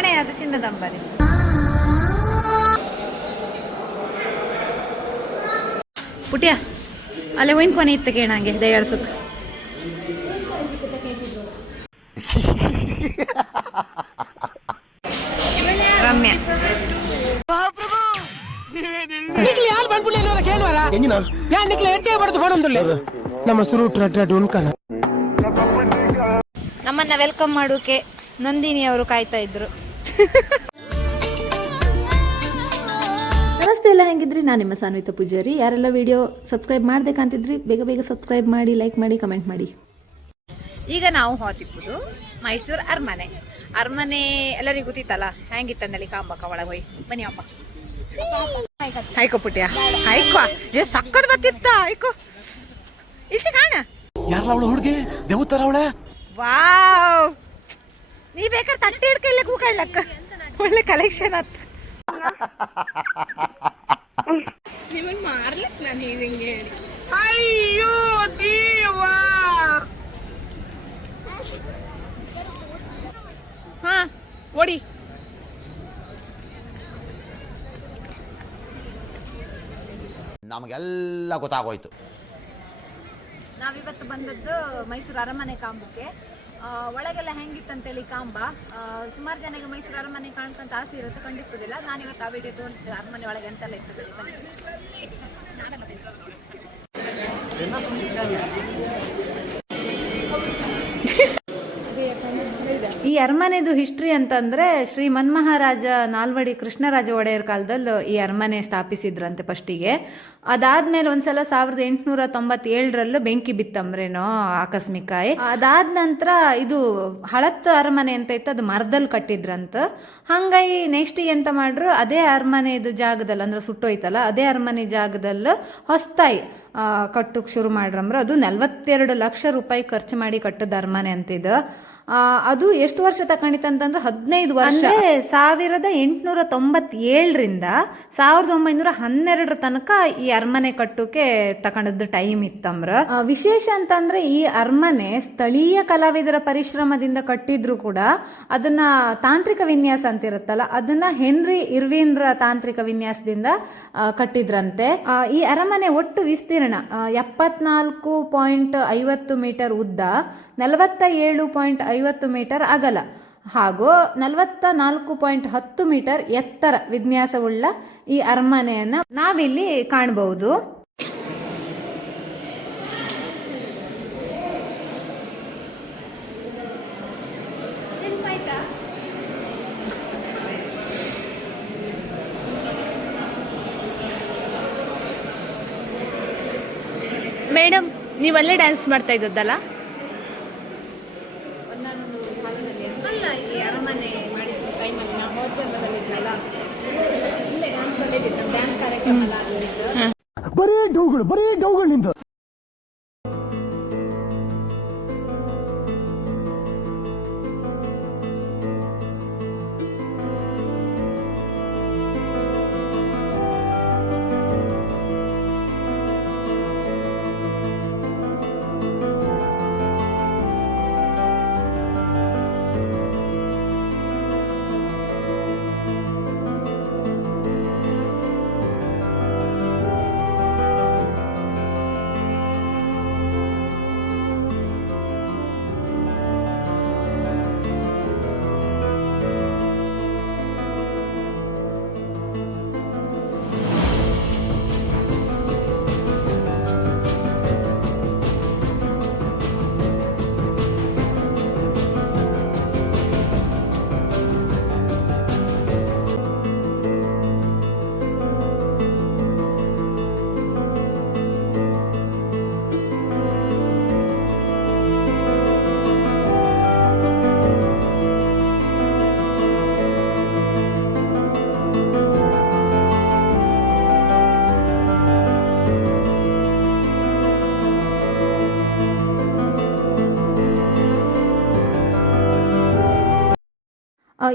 ಕಾಣೆ ಅದು ಚಿನ್ನದ ಅಂಬಾರಿ. ಪುಟ್ಯ ಅಲ್ಲೇ ಒಯ್ನ್ ಕೊನೆ ಇತ್ತ ಕೇಳಂಗೆ ದಯಾಳ್ಸುಕ್ ರಮ್ಯಾ ನಮ್ಮನ್ನ ವೆಲ್ಕಮ್ ಮಾಡೋಕೆ ನಂದಿನಿ ಅವರು ಕಾಯ್ತಾ ಇದ್ರು. ನಮಸ್ತೆ ಎಲ್ಲ, ಹೆಂಗಿದ್ರಿ? ನಾನು ನಿಮ್ಮ ಸಾನ್ವಿತ ಪೂಜಾರಿ. ಯಾರೆಲ್ಲ ವಿಡಿಯೋ ಸಬ್ಸ್ಕ್ರೈಬ್ ಮಾಡ್ಬೇಕಂತಿದ್ರಿ ಬೇಗ ಬೇಗ ಸಬ್ಸ್ಕ್ರೈಬ್ ಮಾಡಿ, ಲೈಕ್ ಮಾಡಿ, ಕಮೆಂಟ್ ಮಾಡಿ. ಈಗ ನಾವು ಹೋತಿಪ್ಪುದು ಮೈಸೂರು ಅರಮನೆ. ಅರಮನೆ ಎಲ್ಲರಿಗೂ ಗೊತ್ತಿತ್ತಲ್ಲ, ಹೆಂಗಿತ್ತಂದಲ್ಲಿ ಕಾಂಬಕ್ಕ ಒಳಗೆ ಹೋಯ್ ಬನ್ನಿ ಅಮ್ಮ. ಆಯ್ಕೋ ಪುಟ್ಯ ಆಯ್ಕೋ, ಸಕ್ಕತ್ ಬರ್ತಿತ್ತ ಆಯ್ಕೋ. ಇಲ್ಚೆ ಕಾಣ ಯಾರಲ್ಲ ಅವಳು ಹುಡುಗಿ ದೇವತರ ಅವಳೆ. ವಾವ್, ನೀ ಬೇಕಾದ್ರೆ ತಟ್ಟೆ ಹಿಡ್ಕೈಲೆ ಕೂಕಳ್ಳಕ್ಕ, ಒಳ್ಳೆ ಕಲೆಕ್ಷನ್ ಆತ. ನಿಮ್ಮನ್ ಮಾರ್ಲಕ್ ನಾನು ಹಿಂಗೆ ಹೇಳಿ. ಅಯ್ಯೋ ದೇವಾ, ಹಾ ಓಡಿ. ನಮಗೆಲ್ಲ ಗೊತ್ತಾಗೋಯ್ತು. ನಾವಿವತ್ತು ಬಂದದ್ದು ಮೈಸೂರು ಅರಮನೆ ಕಾಂಬಕ್ಕೆ. ಒಳಗೆಲ್ಲ ಹೆಂಗಿತ್ತಂತೇಳಿ ಕಾಂಬ. ಸುಮಾರು ಜನಗೆ ಮೈಸೂರು ಅರಮನೆ ಕಾಣ್ಕಂತ ಆಸೆ ಇರುತ್ತೆ, ಕಂಡಿಪ್ಪುದಿಲ್ಲ. ನಾನಿವತ್ತು ಆ ವಿಡಿಯೋ ತೋರಿಸ್ತೇವೆ ಅರಮನೆ ಒಳಗೆ ಎಂತೆಲ್ಲ ಇರ್ತದೆ. ಈ ಅರಮನೆದು ಹಿಸ್ಟ್ರಿ ಅಂತಂದ್ರೆ ಶ್ರೀ ಮನ್ಮಹಾರಾಜ ನಾಲ್ವಡಿ ಕೃಷ್ಣರಾಜ ಒಡೆಯರ್ ಕಾಲದಲ್ಲಿ ಈ ಅರಮನೆ ಸ್ಥಾಪಿಸಿದ್ರಂತೆ ಫಸ್ಟಿಗೆ. ಅದಾದ್ಮೇಲೆ ಒಂದ್ಸಲ 1897 ಬೆಂಕಿ ಬಿತ್ತಂಬ್ರೇನೋ ಆಕಸ್ಮಿಕ. ಅದಾದ ನಂತರ ಇದು ಹಳತ್ ಅರಮನೆ ಅಂತ ಇತ್ತು, ಅದು ಮರದಲ್ಲಿ ಕಟ್ಟಿದ್ರಂತ. ಹಂಗಾಗಿ ನೆಕ್ಸ್ಟ್ ಎಂತ ಮಾಡ್ರು, ಅದೇ ಅರಮನೆದು ಜಾಗದಲ್ಲಿ ಅಂದ್ರೆ ಸುಟ್ಟೋಯ್ತಲ್ಲ, ಅದೇ ಅರಮನೆ ಜಾಗದಲ್ಲಿ ಹೊಸ್ತಾಯಿ ಕಟ್ಟಕ್ಕೆ ಶುರು ಮಾಡ್ರಂಬ್ರ. ಅದು 42 ಲಕ್ಷ ರೂಪಾಯಿ ಖರ್ಚು ಮಾಡಿ ಕಟ್ಟದ ಅರಮನೆ ಅಂತಿದ್ದು. ಅದು ಎಷ್ಟು ವರ್ಷ ತಕೊಂಡಿತ್ತಂತಂದ್ರೆ 15 ವರ್ಷ. 1897ರಿಂದ 1912 ತನಕ ಈ ಅರಮನೆ ಕಟ್ಟೋಕೆ ತಕೊಂಡದ್ದು ಟೈಮ್ ಇತ್ತಂಬ್ರ. ವಿಶೇಷ ಅಂತಂದ್ರೆ ಈ ಅರಮನೆ ಸ್ಥಳೀಯ ಕಲಾವಿದರ ಪರಿಶ್ರಮದಿಂದ ಕಟ್ಟಿದ್ರು ಕೂಡ ಅದನ್ನ ತಾಂತ್ರಿಕ ವಿನ್ಯಾಸ ಅಂತ ಇರುತ್ತಲ್ಲ, ಅದನ್ನ ಹೆನ್ರಿ ಇರ್ವಿನ್ರ ತಾಂತ್ರಿಕ ವಿನ್ಯಾಸದಿಂದ ಕಟ್ಟಿದ್ರಂತೆ. ಈ ಅರಮನೆ ಒಟ್ಟು ವಿಸ್ತೀರ್ಣ 74.50 ಮೀಟರ್ ಉದ್ದ, 47.50 ಮೀಟರ್ ಅಗಲ ಹಾಗೂ 44.10 ಮೀಟರ್ ಎತ್ತರ ವಿನ್ಯಾಸವುಳ್ಳ ಈ ಅರಮನೆಯನ್ನ ನಾವಿಲ್ಲಿ ಕಾಣಬಹುದು. ಮೇಡಮ್, ನೀವಲ್ಲೇ ಡ್ಯಾನ್ಸ್ ಮಾಡ್ತಾ ಇದ್ದದ್ದಲ್ಲ? ಅಲ್ಲ, ಈ ಅರಮನೆ ಮಾಡಿದ ಟೈಮಲ್ಲಿ ನಾವು ಹೋದ ಇದ್ನಲ್ಲ, ಇಲ್ಲೇ ಡ್ಯಾನ್ಸ್ ಕಾರ್ಯಕ್ರಮ ಎಲ್ಲ ಆಗಿತ್ತು. ಬರೀ ಡೌಗಳು ನಿಂದ.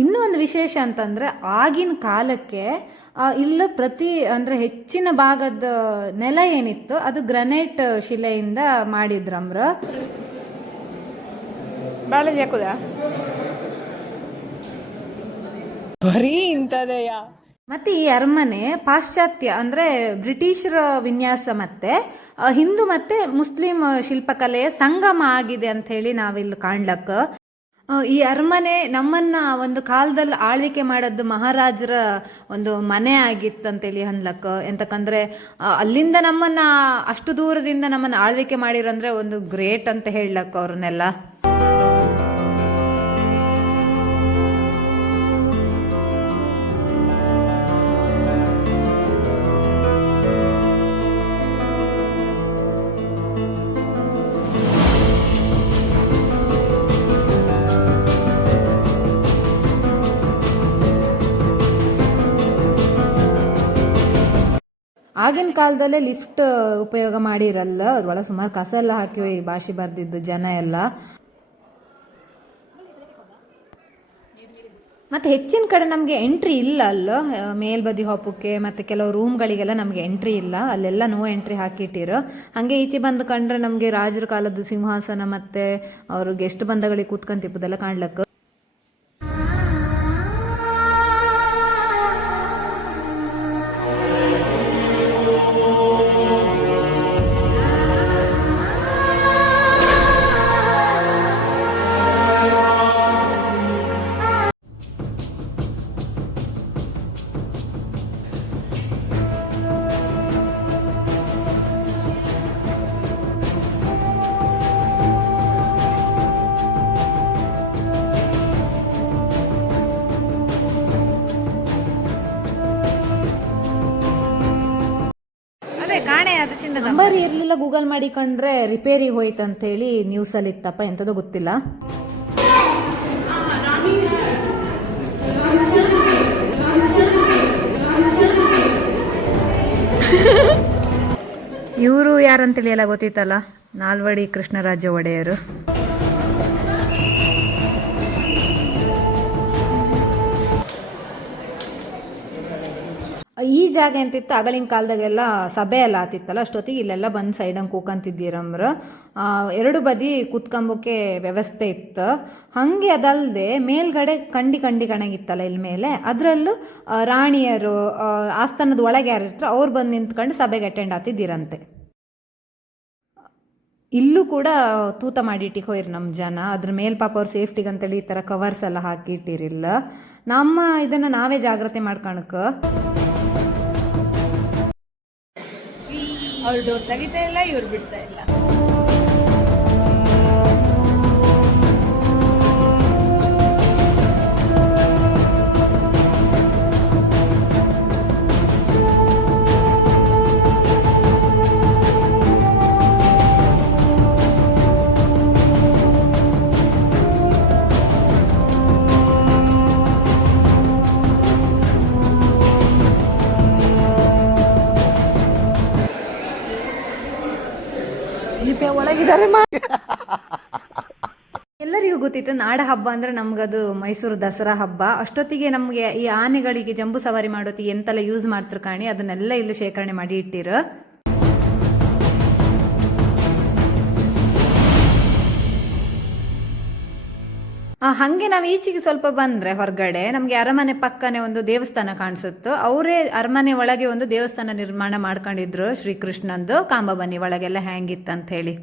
ಇನ್ನೂ ಒಂದು ವಿಶೇಷ ಅಂತಂದರೆ, ಆಗಿನ ಕಾಲಕ್ಕೆ ಇಲ್ಲ ಅಂದರೆ ಹೆಚ್ಚಿನ ಭಾಗದ ನೆಲ ಏನಿತ್ತು ಅದು ಗ್ರನೈಟ್ ಶಿಲೆಯಿಂದ ಮಾಡಿದ್ರಮ್ರ. ಬಾಳೆಹಣ್ಣು ಹಾಕೋದಾ? ಬರೀ ಇಂಥದೆಯಾ? ಮತ್ತು ಈ ಅರಮನೆ ಪಾಶ್ಚಾತ್ಯ ಅಂದರೆ ಬ್ರಿಟಿಷರ ವಿನ್ಯಾಸ ಮತ್ತು ಹಿಂದೂ ಮತ್ತು ಮುಸ್ಲಿಂ ಶಿಲ್ಪಕಲೆಯ ಸಂಗಮ ಆಗಿದೆ ಅಂತ ಹೇಳಿ ನಾವಿಲ್ಲಿ ಕಾಣ್ಲಕ್ಕ. ಈ ಅರಮನೆ ನಮ್ಮನ್ನ ಒಂದು ಕಾಲದಲ್ಲಿ ಆಳ್ವಿಕೆ ಮಾಡೋದು ಮಹಾರಾಜರ ಒಂದು ಮನೆ ಆಗಿತ್ತಂತೇಳಿ ಅನ್ಲಕ್ಕ. ಎಂತಕಂದ್ರೆ ಅಲ್ಲಿಂದ ನಮ್ಮನ್ನ ಅಷ್ಟು ದೂರದಿಂದ ನಮ್ಮನ್ನ ಆಳ್ವಿಕೆ ಮಾಡಿರಂದ್ರೆ ಒಂದು ಗ್ರೇಟ್ ಅಂತ ಹೇಳಕ್ಕ ಅವ್ರನ್ನೆಲ್ಲ. ಆಗಿನ ಕಾಲದಲ್ಲೇ ಲಿಫ್ಟ್ ಉಪಯೋಗ ಮಾಡಿರಲ್ಲ, ಅದ್ರೊಳಗೆ ಸುಮಾರು ಕಸ ಎಲ್ಲ ಹಾಕಿ ಭಾಷೆ ಬರ್ದಿದ್ದು ಜನ ಎಲ್ಲ. ಮತ್ತು ಹೆಚ್ಚಿನ ಕಡೆ ನಮಗೆ ಎಂಟ್ರಿ ಇಲ್ಲ ಅಲ್ಲ, ಮೇಲ್ಬದಿ ಹೋಪಕ್ಕೆ ಮತ್ತು ಕೆಲವು ರೂಮ್ಗಳಿಗೆಲ್ಲ ನಮಗೆ ಎಂಟ್ರಿ ಇಲ್ಲ, ಅಲ್ಲೆಲ್ಲ ನೋ ಎಂಟ್ರಿ ಹಾಕಿಟ್ಟಿರು. ಹಾಗೆ ಈಚೆ ಬಂದು ಕಂಡ್ರೆ ನಮಗೆ ರಾಜರ ಕಾಲದ ಸಿಂಹಾಸನ ಮತ್ತು ಅವರು ಗೆಸ್ಟ್ ಬಂದಗಳಿಗೆ ಕೂತ್ಕೊಂತಿಪ್ಪದೆಲ್ಲ ಕಾಣ್ಲಕ್ಕ. ನಂಬರ್ ಇರಲಿಲ್ಲ, ಗೂಗಲ್ ಮಾಡಿ ಕಂಡ್ರೆ ರಿಪೇರಿ ಹೋಯ್ತು ಅಂತೇಳಿ ನ್ಯೂಸಲ್ಲಿ ಇತ್ತಪ್ಪ, ಎಂಥದೋ ಗೊತ್ತಿಲ್ಲ. ಇವರು ಯಾರಂತೇಳಿ ಎಲ್ಲ ಗೊತ್ತಿತ್ತಲ್ಲ, ನಾಲ್ವಡಿ ಕೃಷ್ಣರಾಜ ಒಡೆಯರು. ಈ ಜಾಗ ಎಂತಿತ್ತು ಆಗಳಿನ ಕಾಲದಾಗೆಲ್ಲ ಸಭೆ ಎಲ್ಲ ಆತಿತ್ತಲ್ಲ, ಅಷ್ಟೊತ್ತಿಗೆ ಇಲ್ಲೆಲ್ಲ ಬಂದು ಸೈಡಂಗೆ ಕೂಕಂತಿದ್ದೀರಮ್ರ. ಎರಡು ಬದಿ ಕೂತ್ಕೊಂಬಕ್ಕೆ ವ್ಯವಸ್ಥೆ ಇತ್ತು. ಹಾಗೆ ಅದಲ್ಲದೆ ಮೇಲ್ಗಡೆ ಕಂಡಿ ಕಣಗಿತ್ತಲ್ಲ ಇಲ್ಲಿ ಮೇಲೆ, ಅದರಲ್ಲೂ ರಾಣಿಯರು ಆಸ್ಥಾನದ ಒಳಗೆ ಯಾರಿರ್ತಾರೋ ಅವ್ರು ಬಂದು ನಿಂತ್ಕೊಂಡು ಸಭೆಗೆ ಅಟೆಂಡ್ ಆಗ್ತಿದ್ದೀರಂತೆ. ಇಲ್ಲೂ ಕೂಡ ತೂತ ಮಾಡಿ ಇಟ್ಟಿಕೋಯ್ರಿ ನಮ್ಮ ಜನ. ಅದ್ರ ಮೇಲೆ ಪಾಪ ಅವ್ರ ಸೇಫ್ಟಿಗೆ ಅಂತೇಳಿ ಈ ಥರ ಕವರ್ಸ್ ಎಲ್ಲ ಹಾಕಿ ಇಟ್ಟಿರಿಲ್ಲ. ನಮ್ಮ ಇದನ್ನು ನಾವೇ ಜಾಗ್ರತೆ ಮಾಡ್ಕೊಳಕ. ಅವ್ರು ಡೋರ್ ತೆಗಿತಾ ಇಲ್ಲ, ಇವ್ರು ಬಿಡ್ತಾ ಇಲ್ಲ. ಎಲ್ಲರಿಗೂ ಗೊತ್ತಿತ್ತು ನಾಡ ಹಬ್ಬ ಅಂದ್ರೆ ನಮ್ಗದು ಮೈಸೂರು ದಸರಾ ಹಬ್ಬ. ಅಷ್ಟೊತ್ತಿಗೆ ನಮಗೆ ಈ ಆನೆಗಳಿಗೆ ಜಂಬು ಸವಾರಿ ಮಾಡೋತ್ತಿಗೆ ಎಂತೆಲ್ಲ ಯೂಸ್ ಮಾಡ್ತಾರೆ ಕಾಣಿ, ಅದನ್ನೆಲ್ಲ ಇಲ್ಲಿ ಶೇಖರಣೆ ಮಾಡಿ ಇಟ್ಟಿರು. ಹಾಗೆ ನಾವು ಈಚೆಗೆ ಸ್ವಲ್ಪ ಬಂದರೆ ಹೊರಗಡೆ ನಮಗೆ ಅರಮನೆ ಪಕ್ಕನೆ ಒಂದು ದೇವಸ್ಥಾನ ಕಾಣಿಸುತ್ತೆ. ಅವರೇ ಅರಮನೆ ಒಳಗೆ ಒಂದು ದೇವಸ್ಥಾನ ನಿರ್ಮಾಣ ಮಾಡ್ಕೊಂಡಿದ್ರು ಶ್ರೀಕೃಷ್ಣಂದು. ಕಾಂಬಾಬನ್ನಿ ಒಳಗೆಲ್ಲ ಹೆಂಗಿತ್ತಂತ ಹೇಳಿ.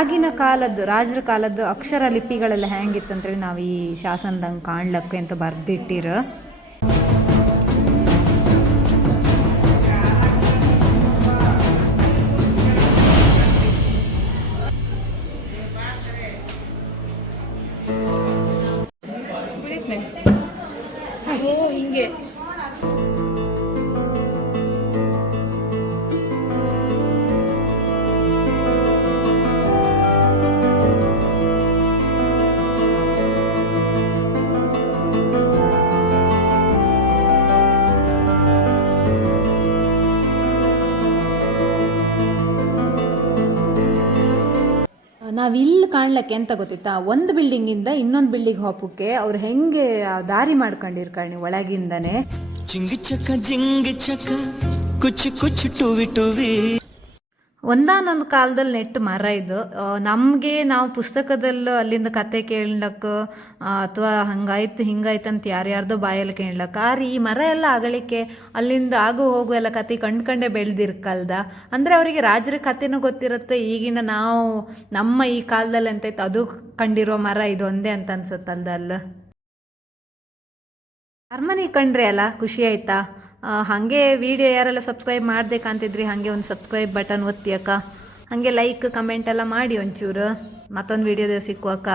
ಆಗಿನ ಕಾಲದ್ದು ರಾಜರ ಕಾಲದ್ದು ಅಕ್ಷರ ಲಿಪಿಗಳೆಲ್ಲ ಹೆಂಗಿತ್ತಂತೇಳಿ ನಾವು ಈ ಶಾಸನದಂಗೆ ಕಾಣ್ಲಕ್ಕೆ ಅಂತ ಬರ್ದಿಟ್ಟಿರು. ಓ ಹಿಂಗೆ ನಾವಿಲ್ಲಿ ಕಾಣ್ಲಕ್ಕೆ ಎಂತ ಗೊತ್ತಿತ್ತಾ, ಒಂದು ಬಿಲ್ಡಿಂಗಿಂದ ಇನ್ನೊಂದು ಬಿಲ್ಡಿಂಗ್ ಹೋಪಕ್ಕೆ ಅವ್ರು ಹೆಂಗೆ ಆ ದಾರಿ ಮಾಡ್ಕೊಂಡಿರ್ಕಣಿ ಒಳಗಿಂದನೇ. ಜಿಂಗ್ ಚಕ ಕುಚ್ ಟುವಿ ಒಂದಾನೊಂದು ಕಾಲದಲ್ಲಿ ನೆಟ್ಟು ಮರ ಇದು. ನಮಗೆ ನಾವು ಪುಸ್ತಕದಲ್ಲಿ ಅಲ್ಲಿಂದ ಕತೆ ಕೇಳಲಕ್ಕೆ ಅಥವಾ ಹಂಗಾಯ್ತು ಹಿಂಗಾಯ್ತು ಅಂತ ಯಾರ್ಯಾರ್ದೋ ಬಾಯಲ್ಲಿ ಕೇಳಲಕ್ಕೆ, ಆದ್ರೆ ಈ ಮರ ಎಲ್ಲ ಆಗಲಿಕ್ಕೆ ಅಲ್ಲಿಂದ ಆಗು ಹೋಗು ಎಲ್ಲ ಕತೆ ಕಂಡ್ಕಂಡೇ ಬೆಳೆದಿರ್ಕಲ್ದ. ಅಂದರೆ ಅವರಿಗೆ ರಾಜರ ಕತೆನೂ ಗೊತ್ತಿರುತ್ತೆ, ಈಗಿನ ನಾವು ನಮ್ಮ ಈ ಕಾಲದಲ್ಲಿ ಎಂತೈತೆ ಅದು ಕಂಡಿರೋ ಮರ ಇದು ಒಂದೇ ಅಂತ ಅನ್ಸುತ್ತಲ್ದ ಅಲ್ಲ. ಅರಮನೆ ಕಂಡ್ರಿ ಅಲ್ಲ, ಖುಷಿ ಆಯ್ತಾ? ಹಾಗೆ ವಿಡಿಯೋ ಯಾರೆಲ್ಲ ಸಬ್ಸ್ಕ್ರೈಬ್ ಮಾಡ್ಬೇಕಂತಿದ್ರಿ ಹಾಗೆ ಒಂದು ಸಬ್ಸ್ಕ್ರೈಬ್ ಬಟನ್ ಒತ್ತಿ ಅಕ್ಕ. ಹಾಗೆ ಲೈಕ್ ಕಮೆಂಟ್ ಎಲ್ಲ ಮಾಡಿ ಒಂಚೂರು. ಮತ್ತೊಂದು ವಿಡಿಯೋದಲ್ಲಿ ಸಿಕ್ಕುವಕ್ಕ.